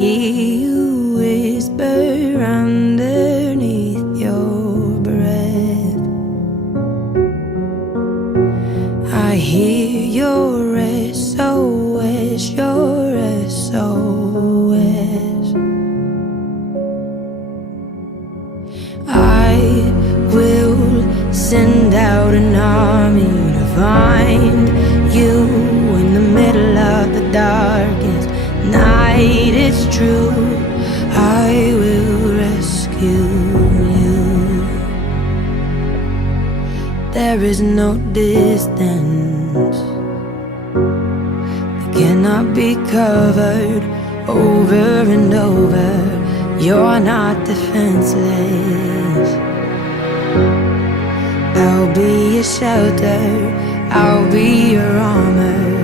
You whisper underneath your breath. I hear your SOS, your SOS. I will send out an army to find you in the middle of the darkest night. It's true, I will rescue you. There is no distance that cannot be covered over and over. You're not defenseless. I'll be your shelter, I'll be your armor.